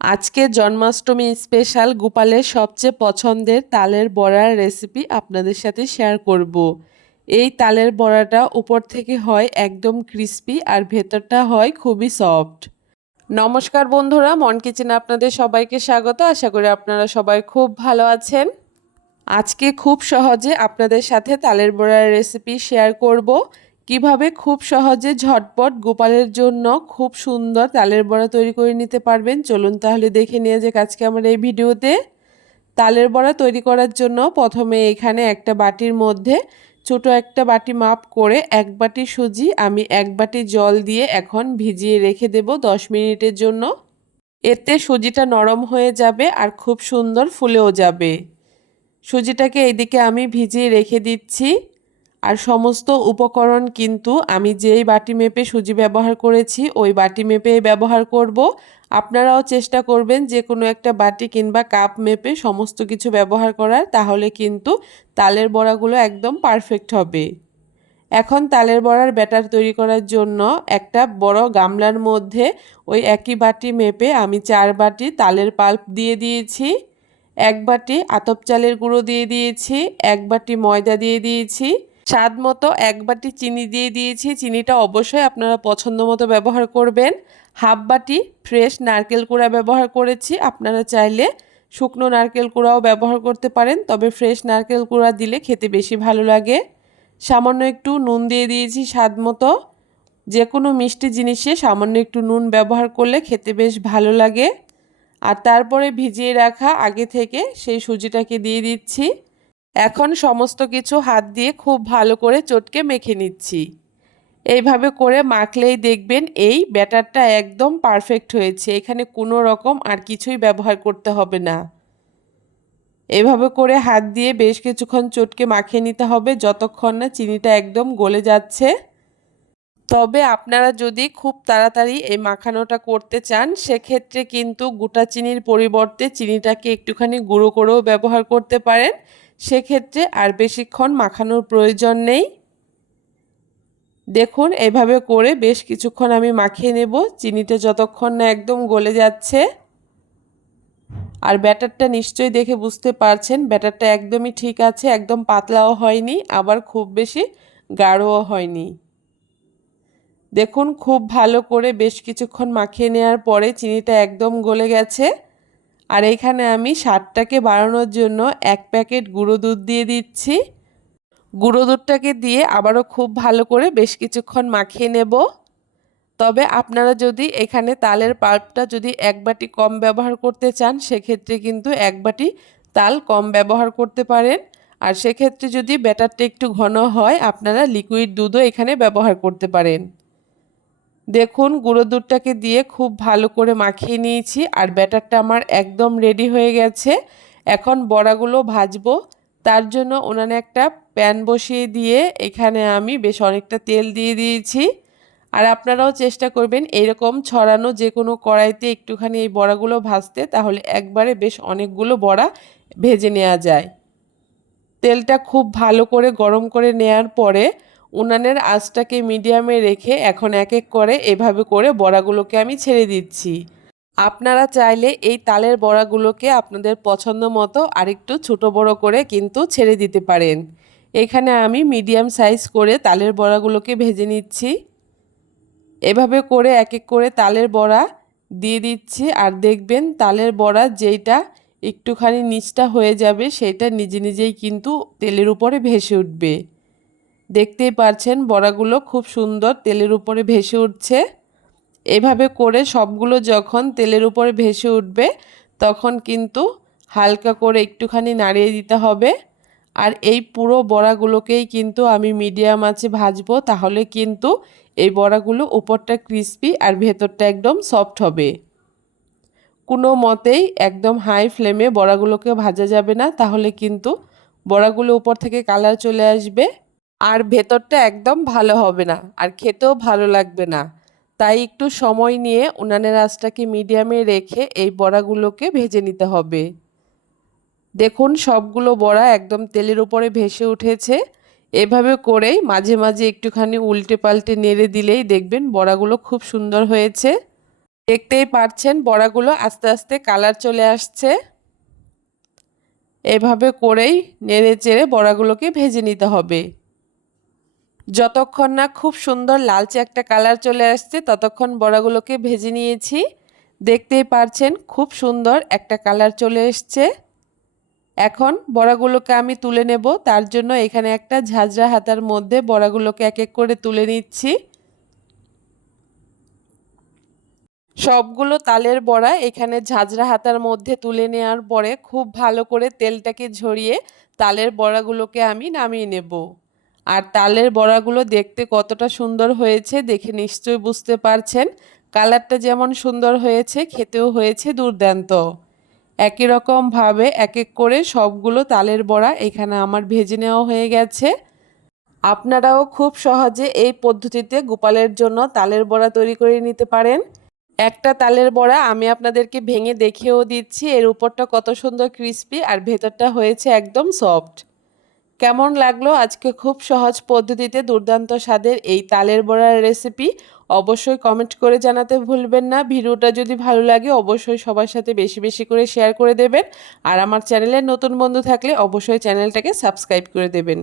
আজকে জন্মাষ্টমী স্পেশাল গোপালের সবচেয়ে পছন্দের তালের বড়ার রেসিপি আপনাদের সাথে শেয়ার করব। এই তালের বড়াটা উপর থেকে হয় একদম ক্রিস্পি আর ভেতরটা হয় খুবই সফট। নমস্কার বন্ধুরা, মন কিচেনে আপনাদের সবাইকে স্বাগত। আশা করি আপনারা সবাই খুব ভালো আছেন। আজকে খুব সহজে আপনাদের সাথে তালের বড়ার রেসিপি শেয়ার করব। কীভাবে খুব সহজে ঝটপট গোপালের জন্য খুব সুন্দর তালের বড়া তৈরি করে নিতে পারবেন? চলুন তাহলে দেখে নিয়ে যে আজকে আমার এই ভিডিওতে। তালের বড়া তৈরি করার জন্য প্রথমে এখানে একটা বাটির মধ্যে ছোট একটা বাটি মাপ করে এক বাটি সুজি, আমি এক বাটি জল দিয়ে এখন ভিজিয়ে রেখে দেব দশ মিনিটের জন্য। এতে সুজিটা নরম হয়ে যাবে আর খুব সুন্দর ফুলেও যাবে। সুজিটাকে এইদিকে আমি ভিজিয়ে রেখে দিচ্ছি। আর সমস্ত উপকরণ কিন্তু আমি যেই বাটি মেপে সুজি ব্যবহার করেছি, ওই বাটি মেপে ব্যবহার করব। আপনারাও চেষ্টা করবেন যে কোনো একটা বাটি কিংবা কাপ মেপে সমস্ত কিছু ব্যবহার করার, তাহলে কিন্তু তালের বড়াগুলো একদম পারফেক্ট হবে। এখন তালের বড়ার ব্যাটার তৈরি করার জন্য একটা বড় গামলার মধ্যে ওই একই বাটি মেপে আমি চার বাটি তালের পাল্প দিয়ে দিয়েছি, এক বাটি আতপ চালের গুঁড়ো দিয়ে দিয়েছি, এক বাটি ময়দা দিয়ে দিয়েছি স্বাদ মতো এক বাটি চিনি দিয়ে দিয়েছি। চিনিটা অবশ্যই আপনারা পছন্দ মতো ব্যবহার করবেন। হাফ বাটি ফ্রেশ নারকেল কুড়া ব্যবহার করেছি। আপনারা চাইলে শুকনো নারকেল কুড়াও ব্যবহার করতে পারেন, তবে ফ্রেশ নারকেল কুড়া দিলে খেতে বেশি ভালো লাগে। সামান্য একটু নুন দিয়ে দিয়েছি স্বাদ মতো। যে কোনো মিষ্টি জিনিসে সামান্য একটু নুন ব্যবহার করলে খেতে বেশ ভালো লাগে। আর তারপরে ভিজিয়ে রাখা আগে থেকে সেই সুজিটাকে দিয়ে দিচ্ছি। এখন সমস্ত কিছু হাত দিয়ে খুব ভালো করে চটকে মেখে নিচ্ছি। এইভাবে করে মাখলেই দেখবেন এই ব্যাটারটা একদম পারফেক্ট হয়েছে। এখানে কোনো রকম আর কিছুই ব্যবহার করতে হবে না। এভাবে করে হাত দিয়ে বেশ কিছুক্ষণ চটকে মাখিয়ে নিতে হবে যতক্ষণ না চিনিটা একদম গলে যাচ্ছে। তবে আপনারা যদি খুব তাড়াতাড়ি এই মাখানোটা করতে চান, সেক্ষেত্রে কিন্তু গোটা চিনির পরিবর্তে চিনিটাকে একটুখানি গুঁড়ো করেও ব্যবহার করতে পারেন। সেক্ষেত্রে আর বেশিক্ষণ মাখানোর প্রয়োজন নেই। দেখুন, এভাবে করে বেশ কিছুক্ষণ আমি মাখিয়ে নেব। চিনিটা যতক্ষণ না একদম গলে যাচ্ছে। আর ব্যাটারটা নিশ্চয়ই দেখে বুঝতে পারছেন, ব্যাটারটা একদমই ঠিক আছে, একদম পাতলাও হয়নি, আবার খুব বেশি গাঢ়ও হয়নি। দেখুন, খুব ভালো করে বেশ কিছুক্ষণ মাখিয়ে নেওয়ার পরে চিনিটা একদম গলে গেছে। আর এখানে আমি স্বাদটাকে বাড়ানোর জন্য এক প্যাকেট গুঁড়ো দুধ দিয়ে দিচ্ছি। গুঁড়ো দুধটাকে দিয়ে আবারও খুব ভালো করে বেশ কিছুক্ষণ মাখিয়ে নেব। তবে আপনারা যদি এখানে তালের পাল্পটা যদি এক বাটি কম ব্যবহার করতে চান, সেক্ষেত্রে কিন্তু এক বাটি তাল কম ব্যবহার করতে পারেন। আর সেক্ষেত্রে যদি ব্যাটারটা একটু ঘন হয়, আপনারা লিকুইড দুধও এখানে ব্যবহার করতে পারেন। দেখুন, গুঁড়ো দুধটাকে দিয়ে খুব ভালো করে মাখিয়ে নিয়েছি আর ব্যাটারটা আমার একদম রেডি হয়ে গেছে। এখন বড়াগুলো ভাজবো। তার জন্য ওনানে একটা প্যান বসিয়ে দিয়ে এখানে আমি বেশ অনেকটা তেল দিয়ে দিয়েছি। আর আপনারাও চেষ্টা করবেন এরকম ছড়ানো যে কোনো কড়াইতে একটুখানি এই বড়াগুলো ভাজতে, তাহলে একবারে বেশ অনেকগুলো বড়া ভেজে নেওয়া যায়। তেলটা খুব ভালো করে গরম করে নেয়ার পরে উনানের আঁচটাকে মিডিয়ামে রেখে এখন এক এক করে এভাবে করে বড়াগুলোকে আমি ছেড়ে দিচ্ছি। আপনারা চাইলে এই তালের বড়াগুলোকে আপনাদের পছন্দ মতো আরেকটু ছোট বড় করে কিন্তু ছেড়ে দিতে পারেন। এখানে আমি মিডিয়াম সাইজ করে তালের বড়াগুলোকে ভেজে নিচ্ছি। এভাবে করে এক এক করে তালের বড়া দিয়ে দিচ্ছি আর দেখবেন তালের বড়া যেইটা একটুখানি নিচটা হয়ে যাবে সেটা নিজে নিজেই কিন্তু তেলের উপরে ভেসে উঠবে। দেখতেই পারছেন বড়াগুলো খুব সুন্দর তেলের উপরে ভেসে উঠছে। এভাবে করে সবগুলো যখন তেলের উপরে ভেসে উঠবে, তখন কিন্তু হালকা করে একটুখানি নাড়িয়ে দিতে হবে। আর এই পুরো বড়াগুলোকেই কিন্তু আমি মিডিয়াম আছে ভাজবো, তাহলে কিন্তু এই বড়াগুলো উপরটা ক্রিস্পি আর ভেতরটা একদম সফট হবে। কোনো মতেই একদম হাই ফ্লেমে বড়াগুলোকে ভাজা যাবে না, তাহলে কিন্তু বড়াগুলো উপর থেকে কালার চলে আসবে। আর ভেতরটা একদম ভালো হবে না, আর খেতেও ভালো লাগবে না। তাই একটু সময় নিয়ে উনানের আঁচটাকে মিডিয়ামে রেখে এই বড়াগুলোকে ভেজে নিতে হবে। দেখুন, সবগুলো বড়া একদম তেলের উপরে ভেসে উঠেছে। এভাবে করেই মাঝে মাঝে একটুখানি উল্টে পাল্টে নেড়ে দিলেই দেখবেন বড়াগুলো খুব সুন্দর হয়েছে। দেখতেই পারছেন, বড়াগুলো আস্তে আস্তে কালার চলে আসছে। এভাবে করেই নেড়ে চেড়ে বড়াগুলোকে ভেজে নিতে হবে। যতক্ষণ না খুব সুন্দর লালচে একটা কালার চলে আসছে, ততক্ষণ বড়াগুলোকে ভেজে নিয়েছি। দেখতেই পারছেন, খুব সুন্দর একটা কালার চলে এসছে। এখন বড়াগুলোকে আমি তুলে নেব, তার জন্য এখানে একটা ঝাঁঝরা হাতার মধ্যে বড়াগুলোকে এক এক করে তুলে নিচ্ছি। সবগুলো তালের বড়া এখানে ঝাঁঝরা হাতার মধ্যে তুলে নেওয়ার পরে খুব ভালো করে তেলটাকে ঝরিয়ে তালের বড়াগুলোকে আমি নামিয়ে নেব। আর তালের বড়াগুলো দেখতে কতটা সুন্দর হয়েছে দেখে নিশ্চয়ই বুঝতে পারছেন। কালারটা যেমন সুন্দর হয়েছে, খেতেও হয়েছে দুর্দান্ত। একই রকমভাবে এক এক করে সবগুলো তালের বড়া এখানে আমার ভেজে নেওয়া হয়ে গেছে। আপনারাও খুব সহজে এই পদ্ধতিতে গোপালের জন্য তালের বড়া তৈরি করে নিতে পারেন। একটা তালের বড়া আমি আপনাদেরকে ভেঙে দেখেও দিচ্ছি, এর উপরটা কত সুন্দর ক্রিস্পি আর ভেতরটা হয়েছে একদম সফট কেমন লাগল? আজকে খুব সহজ পদ্ধতিতে দুর্দান্ত স্বাদের এই তালের বড়ার রেসিপি অবশ্যই কমেন্ট করে জানাতে ভুলবেন না। ভিডিওটা যদি ভালো লাগে, অবশ্যই সবার সাথে বেশি বেশি করে শেয়ার করে দেবেন। আর আমার চ্যানেলে নতুন বন্ধু থাকলে অবশ্যই চ্যানেলটাকে সাবস্ক্রাইব করে দেবেন।